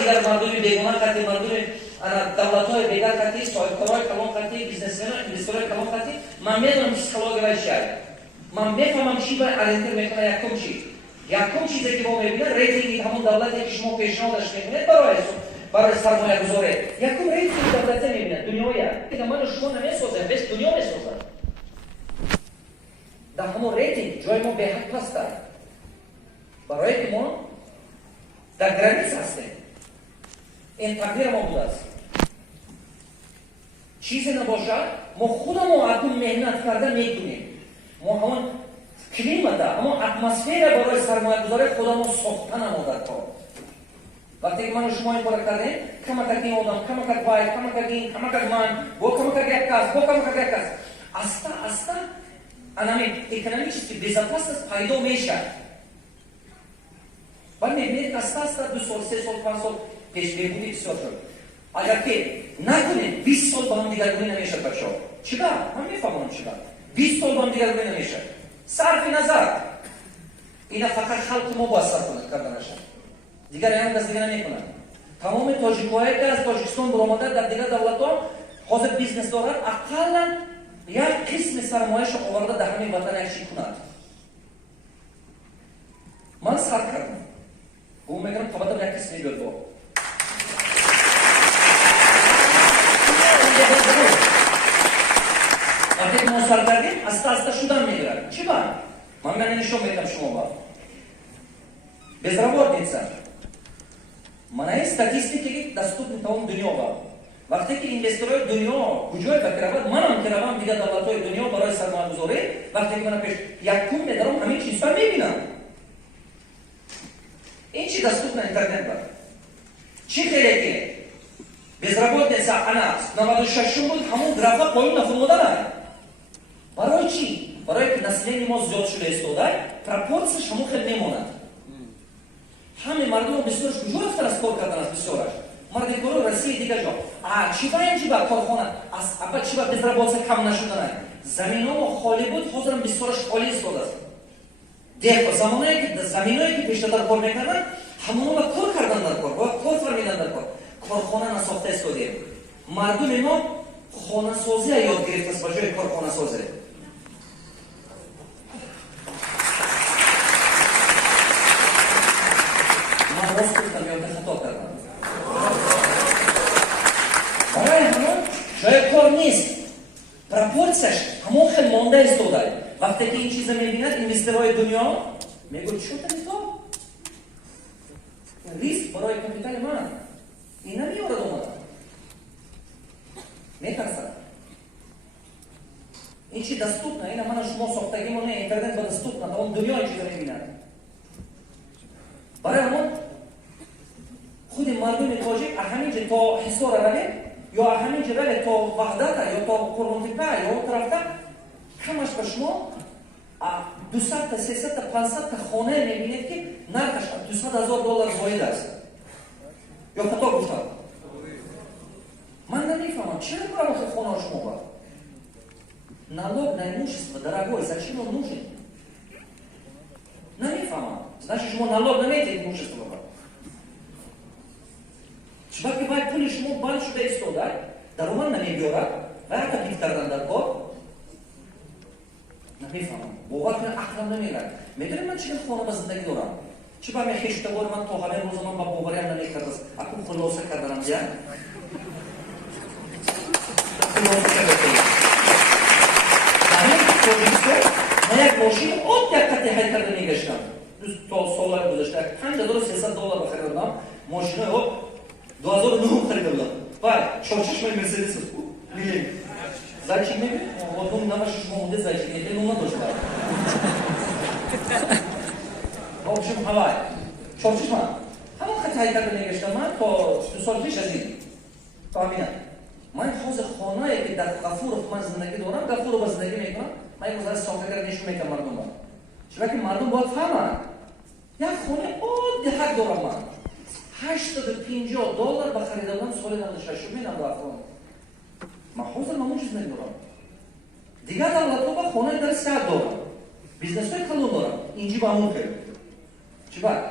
دیگر مردمی بیگانه کردی، مردمی دولت‌های دیگر کردی، صاحبکارهای کلان کردی، بیزنسمن‌ها، اینوسترهای کلان کردی. من میدونم پسیکولوژی چیه. من میفهمم چی باید الانتر میکنه. یکم چیزی که ما میبینیم ریتینگ همون دولتی که شما پیشنهادش میکنید برای سرمایه گذاری. یکم ریتینگ دولتی میبینید دنیایی. که من شما نمیسازه، بس دنیا میسازه. در همون ریتینگ جای ما به حد پست داره. برای که ما در گرانیس هستیم. این تقدیر ما بوده است. چیزی نباشد ما خودمون اکنون مهنت کرده میکنیم. ما همون کلیمت، همون اتمسفیر برای سرمایه گذاری خودمون ساخته نموده کار. وقتی که من و شما این کار کردیم، کمک کرد این آدم، کمک کرد باید، کمک کرد این، کمک کرد من، با کمک کرد یک کس، با کمک کرد یک کس. استا انامی اکنامی چیزی که بیزت است پیدا میشه. ولی میبینید استا 2 سال، 3 سال، 5 سال پیش بهبودی بسیار شد. اگر که نکنید 20 سال با هم دیگرگونی نمیشه بچه‌ها. چرا؟ من میفهمم چرا. 20 سال با هم دیگرگونی نمیشه. صرف نظر اینا فقط خلق ما با صرف کردنشه. دیگر هم دست دیگر نمیکنن. تمام تاجیک‌هایی که از تاجیکستان برآمده در دیگر دولت‌ها حاضر بیزنس دارن، اقلاً یک قسم سرمایه‌اش آورده در همین وطن یک چی کند. من سر کردم. اون میگم قبلا یک قسمی بیاد با. وقتی ما سر کردیم استا شدن میگیرن. چی باید؟ من نشون میدم شما با. Безработица. Mana statistiki доступны тавon dunyo bor. Vaqti ki investorlar dunyo hujjat va kiravat, manam kiravam diga davlatlar dunyo baroy sarmoyaguzori, vaqti ki mana pesh yakun medarom hamin chizlar mebinam. Inchi доступна internet bor. Chi kerak? Безработица ana 96 بود همون графа qo'yib nafumodalar. Baroy chi? Baroy ki население мо зиёд шуда истода, пропорция шумо хел memонад. همه مردم بسیارش کجا رفتن از کار کردن از بسیارش مردم کارو رسید دیگه جا چی با کارخانه از اول چی با безработица کم نشدن زمین‌ها خالی بود حاضرن بسیارش خالی استاد است دیگه زمانی که زمینایی که پیشتر کار میکردن همونا با کار کردن در کار با کار فهمیدن در کار کارخانه نساخته استادیم مردم ما خانه سازی یاد گرفت از بجای کارخانه سازی راست گفتم یا خطا کردم برای همون جای کار نیست پراپورتسش همون خیلی مانده استوده وقتی که این چیز میبیند اینوسترهای دنیا میگوید چون تنی تو ریسک برای کپیتال من این نمیارد اومده میترسد این چی دستوب نه این من شما ساختگی مونه اینترنت با دستوب نه اون دنیا این چیز میبیند برای همون خود مردم تاجیک همینجا تا حصار روه یا همینجا روه تا وحدت یا تا قرونتیکا یا اون طرفتا همش به شما 200 تا 300 تا 500 تا خانه میبینید که نرخش $200,000 زاید است یا خطا گفتم من نمیفهمم چرا برای خانه شما باید налог на имущество дорогой зачем он нужен نمیفهمم значит شما налог نمیدید имущество چرا که باید پول شما بند شده ایستاده درآمد نمیبیارد و حتی بیت کردن در کار نمیفهمم باور کنه عقلم نمیرد میدونی من چه خانه به زندگی دارم چه با خشتگار من تا همه روز من با باوری هم نمیکرد است اکنون خلاصه کردنم زیاد خلاصه کردنم همین تاجیکستان من یک ماشین آن دقیقتی حل کرده میگشتم تا سالهای گذشته $5,300 بخریدم ماشین ها 2009 خریده بودم بله چارچش من مرسدس بود میگه زایچی میگه آدم نماشش مونده زایچی میگه اون نداشت آبشم هوای چارچش من همون خطایی کرده میگشتم من تا 2 سال پیش از این فهمیدم من حوض خانه‌ای که در غفور من زندگی دارم غفور رو با زندگی میکنم من یک وزارت ساختگر نشون میکنم مردم با چرا که مردم باید فهمن یک خونه عادی حق دارم من $850 به خریدن سال 96 میدم به افراد من حوضر من چیز نمیدارم دیگر دولت‌ها با خانه در سر دارم بیزنس‌های کلون دارم اینجی با همون کرد چی باید؟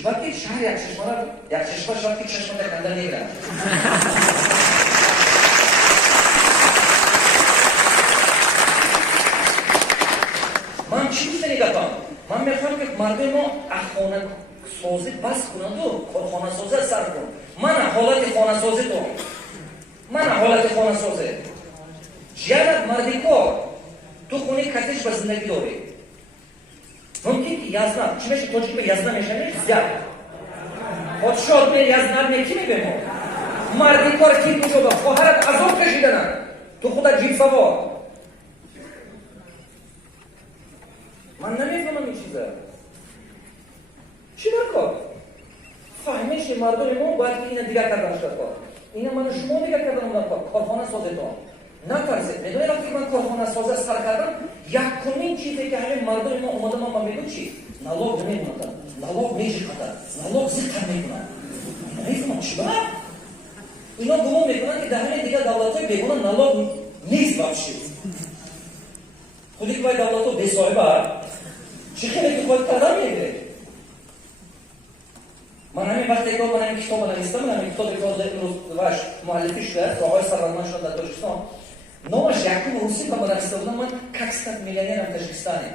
وقتی شهر یک چشمه شد که چشمه کندن نگیرن. من چی دوست نگاه کنم؟ من میخوام که مردم ما خانه سازی بس کنند و خانه سازی سر کن. من حالت خانه سازی دارم. من حالت خانه سازی. جیانت مردی کار تو خونه کتش به زندگی داری. ممکن که یزدان چی میشه توجه به یزدان میشه زیاد. پادشاه به یزدان میکی میبینم. مردی کار کی کجا با خواهرت عذاب کشیدن. تو خودت جیب سوار. من نمیفهمم این چیزه. چی درکار؟ فهمیش مردم ما باید اینه دیگر کردن شد کار. اینه من شما دیگر کردن بودن کار. کارخانه سازتون. نترسید. میدونی وقتی من کارخانه سازه سر کردم یکمین چیزی که همین مردم ما اومدن من میگم چی؟ نالوگ نمیکنن. نالوگ میجیکنن. نالوگ زیاد میکنن. نمیفهمم چی بود؟ اینا گمان میکنن که در همین دیگه دولت‌های بیگانه نالوگ نیست بخشید. خودی که باید دولت‌ها بی‌صاحبه چی خیلی که خود کردن میگه؟ من همین وقتی که من همین کتاب نوشتم، من همین کتابی که روش مؤلفی شده، راه‌های سرورمند شدن در تاجیکستان، نامش یکم روسی که من نوشته بودم، من 800 میلیونرم تاجیکستانی.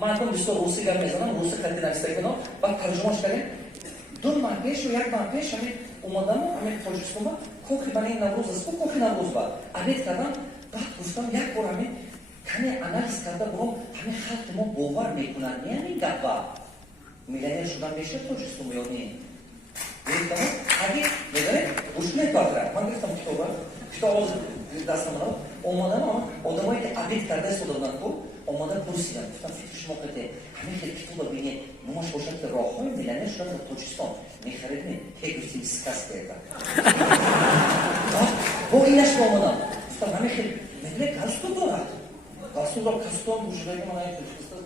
من اکنون 20 روسی گرم میزنم، روسی خطی نوشته کنم، بعد ترجمه‌اش کردیم. 2 ماه پیش و 1 ماه پیش همین اومدم همین تاجیکستان کوکی برای نوروز است، کوکی نوروز بود. امید کردم، بعد گفتم یک بار همین کمی انالیز کرده برام همین خلق ما باور میکنن یعنی گپا میلیونر شدن میشه تاجیکستان بیاد نی. میگم اگه میگه گوش نمی‌کنه. من گفتم کتاب دستم رو اومدم آدمایی که ابید کرده سودادن کو اومدن پرسیدن گفتم فکر شما کنید همین که کتاب ببینید نماش باشد که راههای میلیونر شدن در تاجیکستان میخرید هی گفتیم سکاس کرده. با اینش اومدم گفتم همین خیلی میگه کاستو دارد. کاستو را کاستون گوش بدید من این تاجیکستان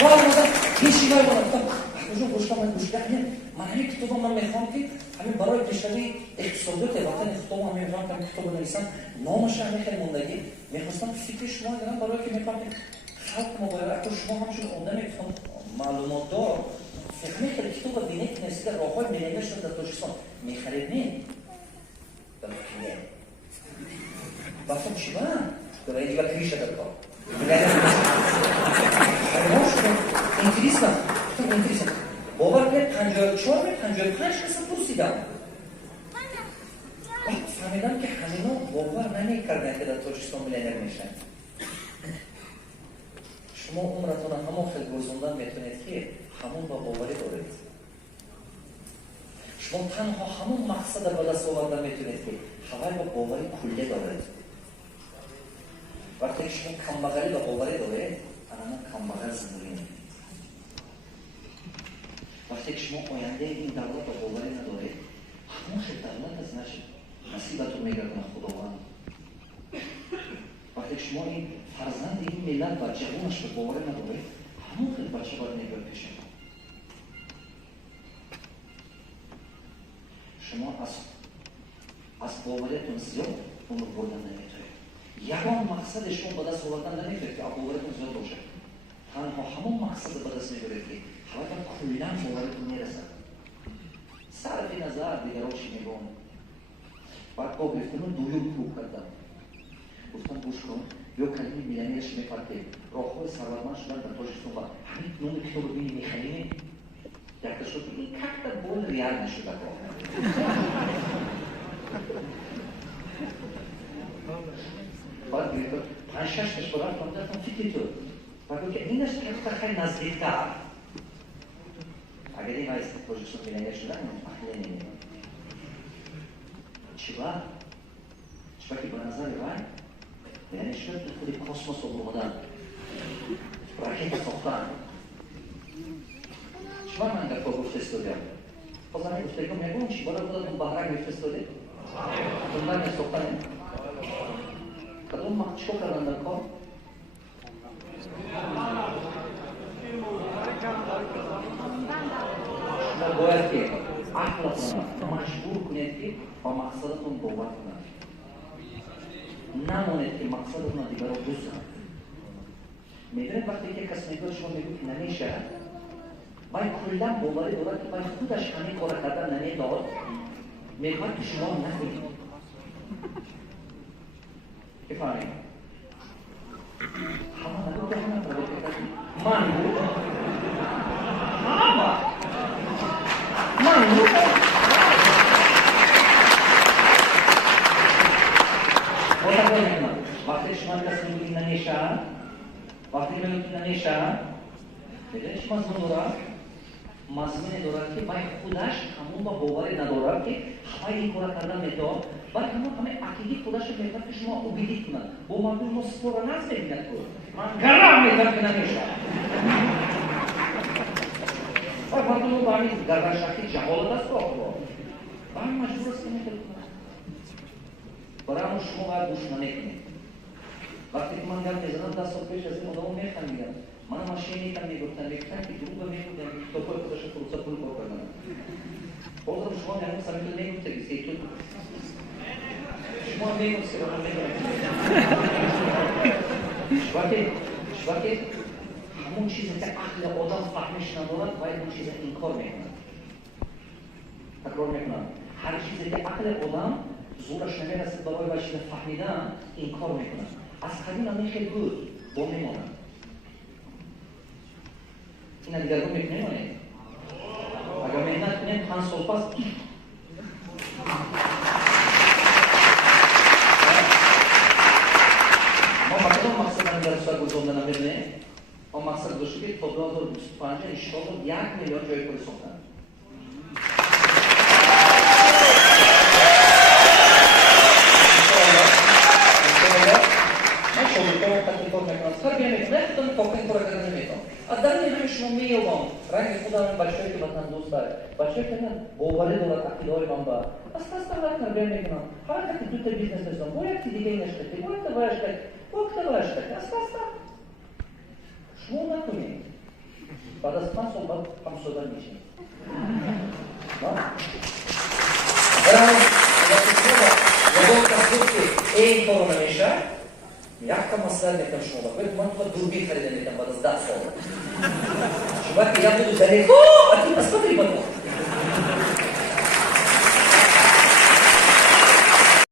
اومدم پیشی اومدم کجا گوشتم گوش کردم من همین کتابم من میخوام که همین برای پیشروی اقتصادیات وطن خودم من میخوام که کتاب بنویسم نامش هم خیلی موندگی میخواستم فکر شما دارم برای که میخوام که خلق ما باید اگر شما همچون عمده میخوام معلومات دار فکر خیلی کتاب بینه که نسید راههای میلیونر شد در تاجیکستان میخرید نه در فکر گفتم چی من در اینجا کریش در کار انگلیس نه انگلیس باور کنید 54 55 کسی پرسیدم فهمیدم که همینا باور نمی‌کردن که در تاجیکستان میلیونر میشن. شما عمرتون همون خیلی گذروندن میتونید که همون با باوری دارید. شما تنها همون مقصد رو به دست آوردن میتونید که خبر با باوری کلی دارید. وقتی شما کمبغلی با باوری دارید انا کمبغل زندگی. وقتی شما آینده این دولت با باوری ندارید همون خیلی دولت از نشید نصیبتون میگردن خداوند. وقتی شما این فرزند این ملت و جوانش به باوری ندارید همون خیلی بچه باید نگرد پیشید. شما از باوریتون زیاد اون رو بردن نمیتونید. یکان مقصد شما به دست آوردن نمیتونید که باوریتون زیاد باشه. تنها همون مقصد به دست میگیرید که حالتا کلا باوریتون میرسد. صرف نظر دیگران چی میگن. بعد با گفتنون دویون کروب کردن. گفتن گوش کن یا کلمی میلانیش میفرد که راههای ثروتمند شدن در تاجیکستان و همین نوع کتاب بینی میخریم یک شد این کتر بول ریال نشده کار. بعد گفتن 5-6 کشورها فهمیدن فکری تو. بعد که اینش کتر خیلی نزدیکتر. اگر این وایس تاجیکستان میلانیش شدن اخیلی نمیدونم. چیبا؟ چیبا که به نظر وای؟ یعنی شاید خود کاسموس رو بودن راکت ساختن چیبا من در کار گفت استودیم؟ بازم این گفته که میگون چیبا رو خودتون بحرک گفت استودیم؟ خودتون در ساختن کدوم ما چیکو کردن در کار؟ شما باید که عقلتون مجبور کنید که با مقصدتون باور کنید. نمانید که مقصدتون دیگر رو دوست کنید. میدونید وقتی که کسی میگه شما میگو که نمیشه من کلا باوری دارم که من خودش همین کار کردن نمیداد میخواد که شما نکنید بفهمید همه نگو که همه برای کردن من بود من بود وقتی شما کسی میگید نمیشن وقتی میگید نمیشن بدونش مضمون دارم مضمون دارم که من خودش همون با باوری ندارم که همه این کار کردن میتونم ولی همه عقیدی خودش رو میتونم که شما اوبیدید کنن با مردم ما سپور ناز میبینید من گرم میتونم که نمیشن و مردم رو با همین گرم شکلی جهالت است با من مجبور است که میتونم برای همون شما باید گوش نمیکنید وقتی که من گرم میزنم 10 سال پیش از این آدم میخندیدم من ماشینی کم میگفتن که دروغ میگفتن تو پای خودش فرصت پول کار کردن بازم شما همون سمیتون میگفته که تو شما میگفت که من میگم شوکه همون چیزی که عقل آدم فهمش ندارد باید اون چیز انکار میکنن تکرار میکنن هر چیزی که عقل آدم زورش نمیرسد برای باید چیز فهمیدن انکار میکنن از قدیم هم خیلی بود با میمانن این دیگر رو میکنیم نه اگر مهنت کنیم 5 سال پس ما مثلا مقصد دیگر سال گذاشتن نمیدونه ما مقصد داشته که تا 2025 انشاءالله 1 میلیارد جای کاری ساختن شما میگم رنگ خودم بچه‌ای که مثلا دوست داره بچه‌ای که باوری دارد عقیده‌های من با اصلا وقت تربیت میکنم هر وقتی تو بیزنس می‌کنم باید دیگه نشته باید باش کرد اصلا شما نکنید بعد از 5 سال بعد همسودان میشین برای وقتی شما که این کارو نمیشه یک مسئله میکنم شما باید من تو دوربین خریده میکنم بعد از 10 سال شما که یا بودو دلیل اصلا بری بدو